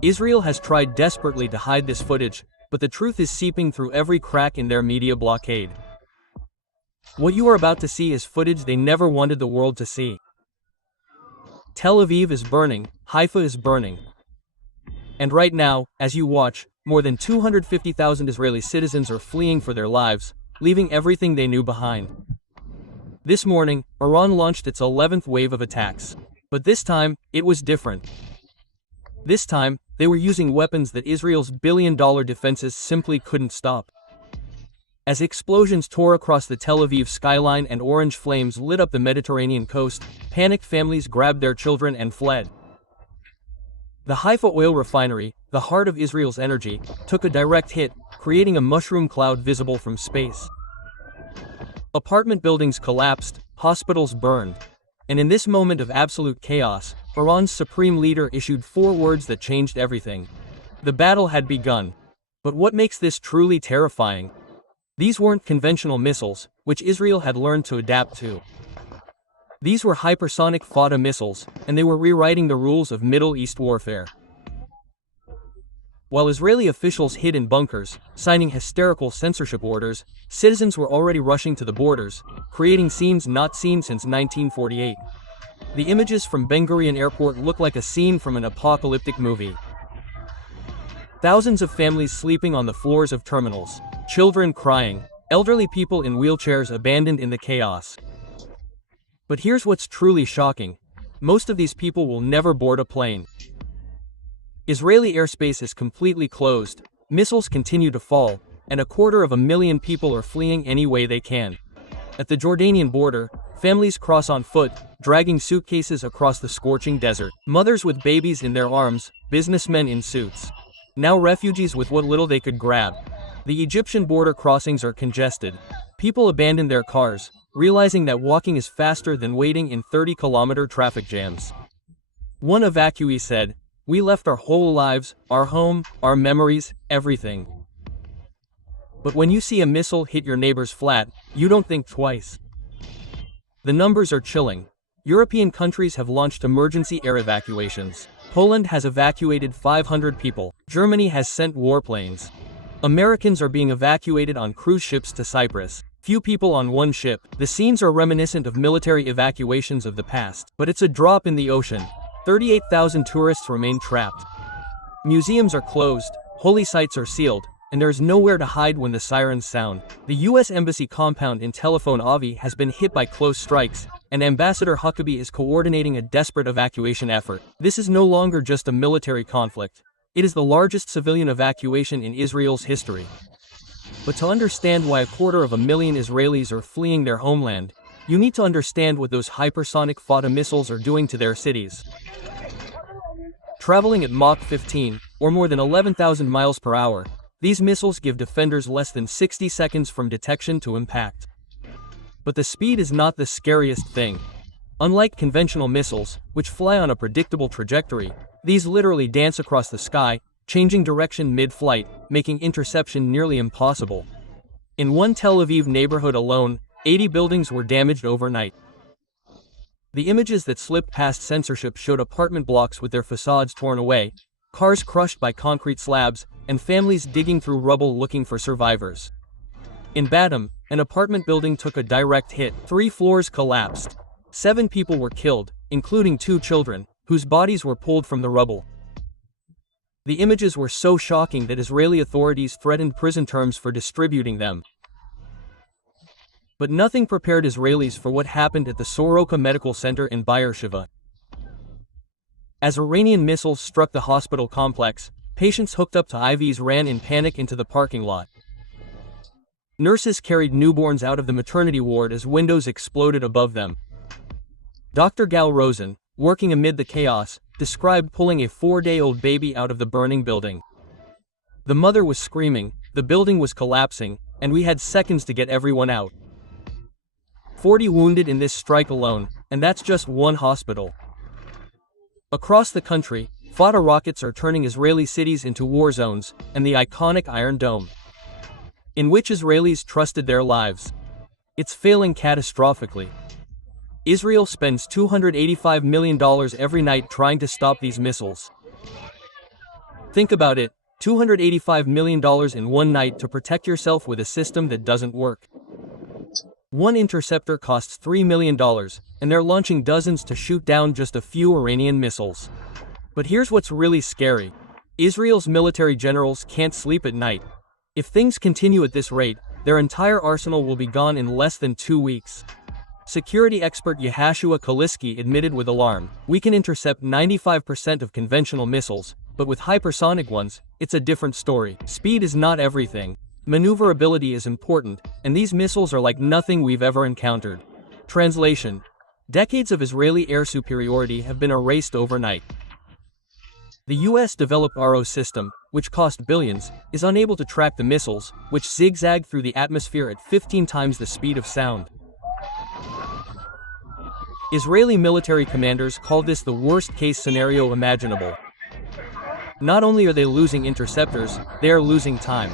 Israel has tried desperately to hide this footage, but the truth is seeping through every crack in their media blockade. What you are about to see is footage they never wanted the world to see. Tel Aviv is burning, Haifa is burning. And right now, as you watch, more than 250,000 Israeli citizens are fleeing for their lives, leaving everything they knew behind. This morning, Iran launched its 11th wave of attacks. But this time, it was different. This time, they were using weapons that Israel's billion-dollar defenses simply couldn't stop. As explosions tore across the Tel Aviv skyline and orange flames lit up the Mediterranean coast, panicked families grabbed their children and fled. The Haifa oil refinery, the heart of Israel's energy, took a direct hit, creating a mushroom cloud visible from space. Apartment buildings collapsed, hospitals burned. And in this moment of absolute chaos, Iran's supreme leader issued 4 words that changed everything. The battle had begun. But what makes this truly terrifying? These weren't conventional missiles, which Israel had learned to adapt to. These were hypersonic Fata missiles, and they were rewriting the rules of Middle East warfare. While Israeli officials hid in bunkers, signing hysterical censorship orders, citizens were already rushing to the borders, creating scenes not seen since 1948. The images from Ben Gurion Airport look like a scene from an apocalyptic movie. Thousands of families sleeping on the floors of terminals, children crying, elderly people in wheelchairs abandoned in the chaos. But here's what's truly shocking. Most of these people will never board a plane. Israeli airspace is completely closed, missiles continue to fall, and 250,000 people are fleeing any way they can. At the Jordanian border, families cross on foot, dragging suitcases across the scorching desert. Mothers with babies in their arms, businessmen in suits. Now refugees with what little they could grab. The Egyptian border crossings are congested. People abandon their cars, realizing that walking is faster than waiting in 30-kilometer traffic jams. One evacuee said, "We left our whole lives, our home, our memories, everything." But when you see a missile hit your neighbor's flat, you don't think twice. The numbers are chilling. European countries have launched emergency air evacuations. Poland has evacuated 500 people. Germany has sent warplanes. Americans are being evacuated on cruise ships to Cyprus. Few people on one ship. The scenes are reminiscent of military evacuations of the past. But it's a drop in the ocean. 38,000 tourists remain trapped. Museums are closed, holy sites are sealed, and there's nowhere to hide when the sirens sound. The U.S. Embassy compound in Tel Aviv has been hit by close strikes, and Ambassador Huckabee is coordinating a desperate evacuation effort. This is no longer just a military conflict. It is the largest civilian evacuation in Israel's history. But to understand why 250,000 Israelis are fleeing their homeland, you need to understand what those hypersonic Fata missiles are doing to their cities. Traveling at Mach 15, or more than 11,000 miles per hour, these missiles give defenders less than 60 seconds from detection to impact. But the speed is not the scariest thing. Unlike conventional missiles, which fly on a predictable trajectory, these literally dance across the sky, changing direction mid-flight, making interception nearly impossible. In one Tel Aviv neighborhood alone, 80 buildings were damaged overnight. The images that slipped past censorship showed apartment blocks with their facades torn away, cars crushed by concrete slabs, and families digging through rubble looking for survivors. In Batum, an apartment building took a direct hit. 3 floors collapsed. 7 people were killed, including 2 children, whose bodies were pulled from the rubble. The images were so shocking that Israeli authorities threatened prison terms for distributing them. But nothing prepared Israelis for what happened at the Soroka Medical Center in Beersheva. As Iranian missiles struck the hospital complex, patients hooked up to IVs ran in panic into the parking lot. Nurses carried newborns out of the maternity ward as windows exploded above them. Dr. Gal Rosen, working amid the chaos, described pulling a 4-day-old baby out of the burning building. The mother was screaming, the building was collapsing, and we had seconds to get everyone out. 40 wounded in this strike alone, and that's just one hospital. Across the country, Fata rockets are turning Israeli cities into war zones, and the iconic Iron Dome, in which Israelis trusted their lives, it's failing catastrophically. Israel spends $285 million every night trying to stop these missiles. Think about it, $285 million in one night to protect yourself with a system that doesn't work. One interceptor costs $3 million, and they're launching dozens to shoot down just a few Iranian missiles. But here's what's really scary. Israel's military generals can't sleep at night. If things continue at this rate, their entire arsenal will be gone in less than 2 weeks. Security expert Yehashua Kaliski admitted with alarm, "We can intercept 95% of conventional missiles, but with hypersonic ones, it's a different story. Speed is not everything. Maneuverability is important, and these missiles are like nothing we've ever encountered." Translation: decades of Israeli air superiority have been erased overnight. The US-developed RO system, which cost billions, is unable to track the missiles, which zigzag through the atmosphere at 15 times the speed of sound. Israeli military commanders call this the worst-case scenario imaginable. Not only are they losing interceptors, they are losing time.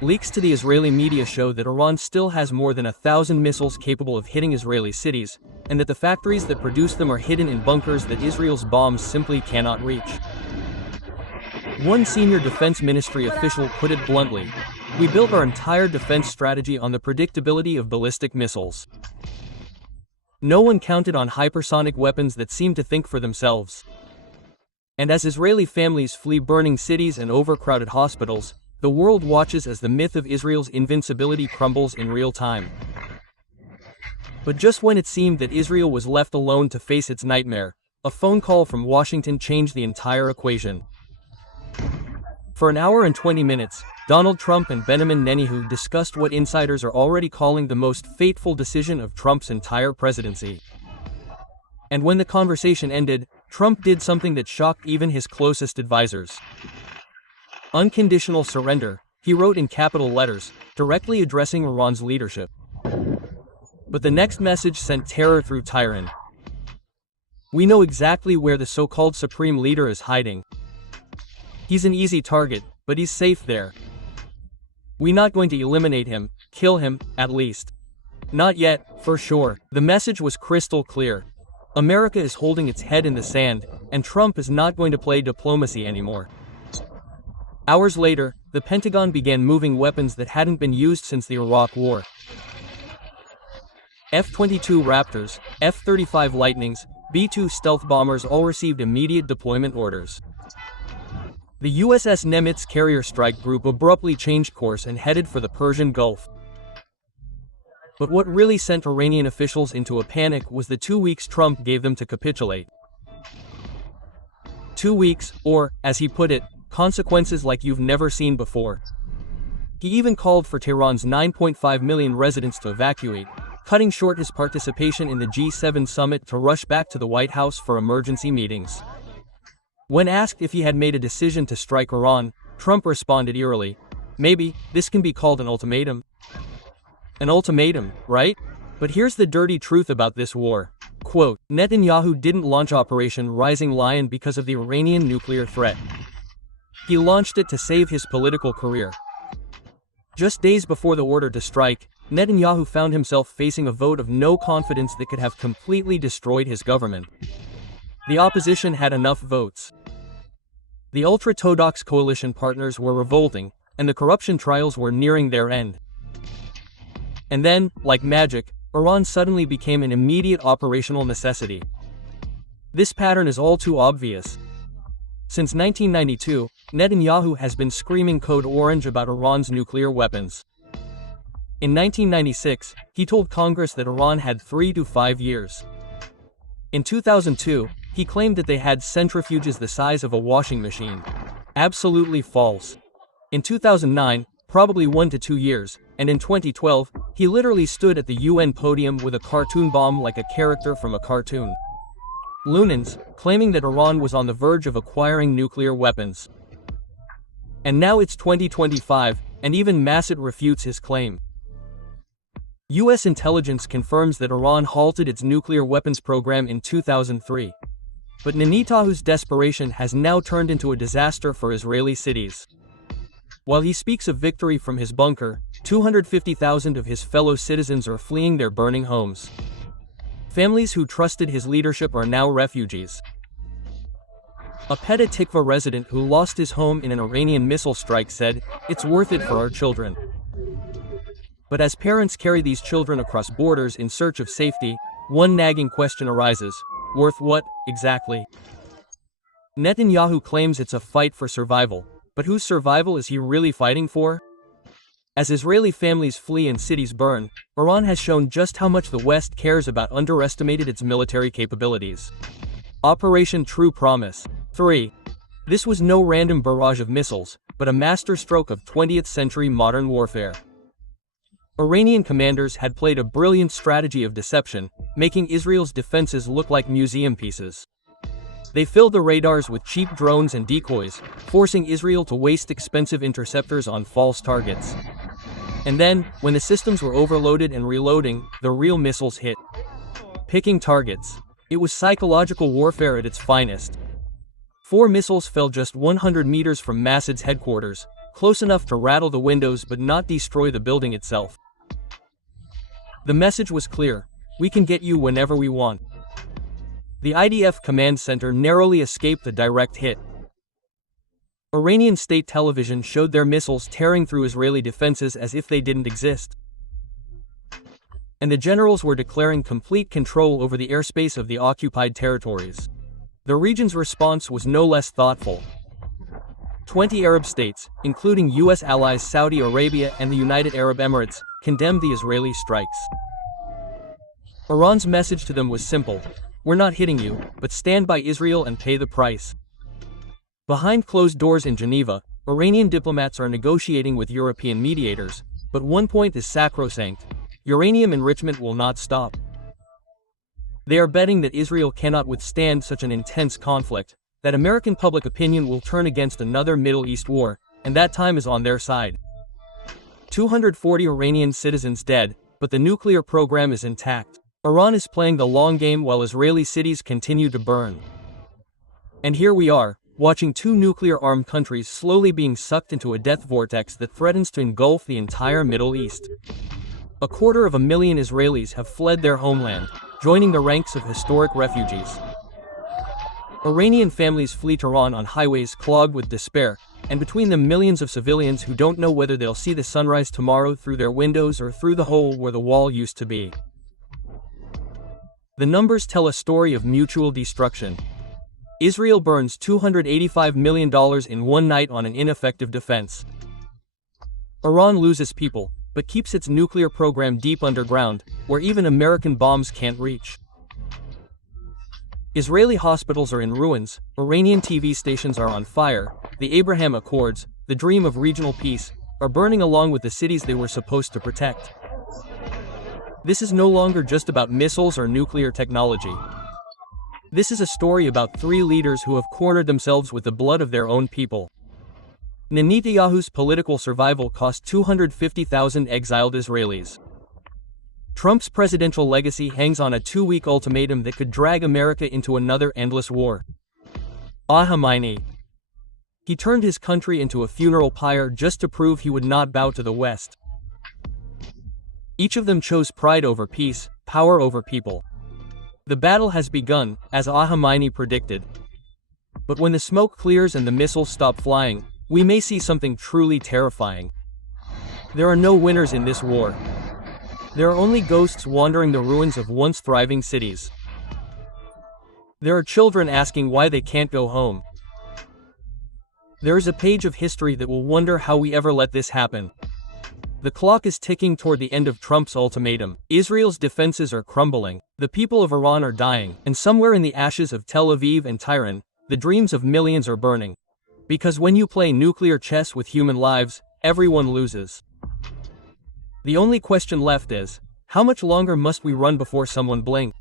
Leaks to the Israeli media show that Iran still has more than 1,000 missiles capable of hitting Israeli cities, and that the factories that produce them are hidden in bunkers that Israel's bombs simply cannot reach. One senior defense ministry official put it bluntly, "We built our entire defense strategy on the predictability of ballistic missiles." No one counted on hypersonic weapons that seem to think for themselves. And as Israeli families flee burning cities and overcrowded hospitals, the world watches as the myth of Israel's invincibility crumbles in real time. But just when it seemed that Israel was left alone to face its nightmare, a phone call from Washington changed the entire equation. For an hour and 20 minutes, Donald Trump and Benjamin Netanyahu discussed what insiders are already calling the most fateful decision of Trump's entire presidency. And when the conversation ended, Trump did something that shocked even his closest advisors. "Unconditional surrender," he wrote in capital letters, directly addressing Iran's leadership. But the next message sent terror through Tehran. "We know exactly where the so-called supreme leader is hiding. He's an easy target, but he's safe there. We're not going to eliminate him, kill him, at least. Not yet, for sure." The message was crystal clear. America is holding its head in the sand, and Trump is not going to play diplomacy anymore. Hours later, the Pentagon began moving weapons that hadn't been used since the Iraq War. F-22 Raptors, F-35 Lightnings, B-2 stealth bombers all received immediate deployment orders. The USS Nimitz carrier strike group abruptly changed course and headed for the Persian Gulf. But what really sent Iranian officials into a panic was the 2 weeks Trump gave them to capitulate. 2 weeks, or, as he put it, consequences like you've never seen before. He even called for Tehran's 9.5 million residents to evacuate, cutting short his participation in the G7 summit to rush back to the White House for emergency meetings. When asked if he had made a decision to strike Iran, Trump responded eerily, "Maybe, this can be called an ultimatum." An ultimatum, right? But here's the dirty truth about this war. Quote, "Netanyahu didn't launch Operation Rising Lion because of the Iranian nuclear threat. He launched it to save his political career." Just days before the order to strike, Netanyahu found himself facing a vote of no confidence that could have completely destroyed his government. The opposition had enough votes. The ultra-Orthodox coalition partners were revolting, and the corruption trials were nearing their end. And then, like magic, Iran suddenly became an immediate operational necessity. This pattern is all too obvious. Since 1992, Netanyahu has been screaming code orange about Iran's nuclear weapons. In 1996, he told Congress that Iran had 3 to 5 years. In 2002, he claimed that they had centrifuges the size of a washing machine. Absolutely false. In 2009, probably 1 to 2 years, and in 2012, he literally stood at the UN podium with a cartoon bomb like a character from a cartoon. Lunans, claiming that Iran was on the verge of acquiring nuclear weapons. And now it's 2025, and even Masset refutes his claim. US intelligence confirms that Iran halted its nuclear weapons program in 2003. But Netanyahu's desperation has now turned into a disaster for Israeli cities. While he speaks of victory from his bunker, 250,000 of his fellow citizens are fleeing their burning homes. Families who trusted his leadership are now refugees. A Petah Tikva resident who lost his home in an Iranian missile strike said, "It's worth it for our children." But as parents carry these children across borders in search of safety, one nagging question arises: worth what, exactly? Netanyahu claims it's a fight for survival, but whose survival is he really fighting for? As Israeli families flee and cities burn, Iran has shown just how much the West cares about underestimated its military capabilities. Operation True Promise. 3. This was no random barrage of missiles, but a masterstroke of 20th century modern warfare. Iranian commanders had played a brilliant strategy of deception, making Israel's defenses look like museum pieces. They filled the radars with cheap drones and decoys, forcing Israel to waste expensive interceptors on false targets. And then, when the systems were overloaded and reloading, the real missiles hit. Picking targets. It was psychological warfare at its finest. 4 missiles fell just 100 meters from Massad's headquarters, close enough to rattle the windows but not destroy the building itself. The message was clear: we can get you whenever we want. The IDF command center narrowly escaped the direct hit. Iranian state television showed their missiles tearing through Israeli defenses as if they didn't exist. And the generals were declaring complete control over the airspace of the occupied territories. The region's response was no less thoughtful. 20 Arab states, including U.S. allies Saudi Arabia and the United Arab Emirates, condemned the Israeli strikes. Iran's message to them was simple: we're not hitting you, but stand by Israel and pay the price. Behind closed doors in Geneva, Iranian diplomats are negotiating with European mediators, but one point is sacrosanct: uranium enrichment will not stop. They are betting that Israel cannot withstand such an intense conflict, that American public opinion will turn against another Middle East war, and that time is on their side. 240 Iranian citizens dead, but the nuclear program is intact. Iran is playing the long game while Israeli cities continue to burn. And here we are, watching 2 nuclear-armed countries slowly being sucked into a death vortex that threatens to engulf the entire Middle East. 250,000 Israelis have fled their homeland, joining the ranks of historic refugees. Iranian families flee Tehran on highways clogged with despair, and between them millions of civilians who don't know whether they'll see the sunrise tomorrow through their windows or through the hole where the wall used to be. The numbers tell a story of mutual destruction. Israel burns $285 million in one night on an ineffective defense. Iran loses people, but keeps its nuclear program deep underground, where even American bombs can't reach. Israeli hospitals are in ruins, Iranian TV stations are on fire, the Abraham Accords, the dream of regional peace, are burning along with the cities they were supposed to protect. This is no longer just about missiles or nuclear technology. This is a story about 3 leaders who have cornered themselves with the blood of their own people. Netanyahu's political survival cost 250,000 exiled Israelis. Trump's presidential legacy hangs on a 2-week ultimatum that could drag America into another endless war. Khamenei. He turned his country into a funeral pyre just to prove he would not bow to the West. Each of them chose pride over peace, power over people. The battle has begun, as Khamenei predicted. But when the smoke clears and the missiles stop flying, we may see something truly terrifying. There are no winners in this war. There are only ghosts wandering the ruins of once thriving cities. There are children asking why they can't go home. There is a page of history that will wonder how we ever let this happen. The clock is ticking toward the end of Trump's ultimatum. Israel's defenses are crumbling, the people of Iran are dying, and somewhere in the ashes of Tel Aviv and Tehran, the dreams of millions are burning. Because when you play nuclear chess with human lives, everyone loses. The only question left is, how much longer must we run before someone blinks?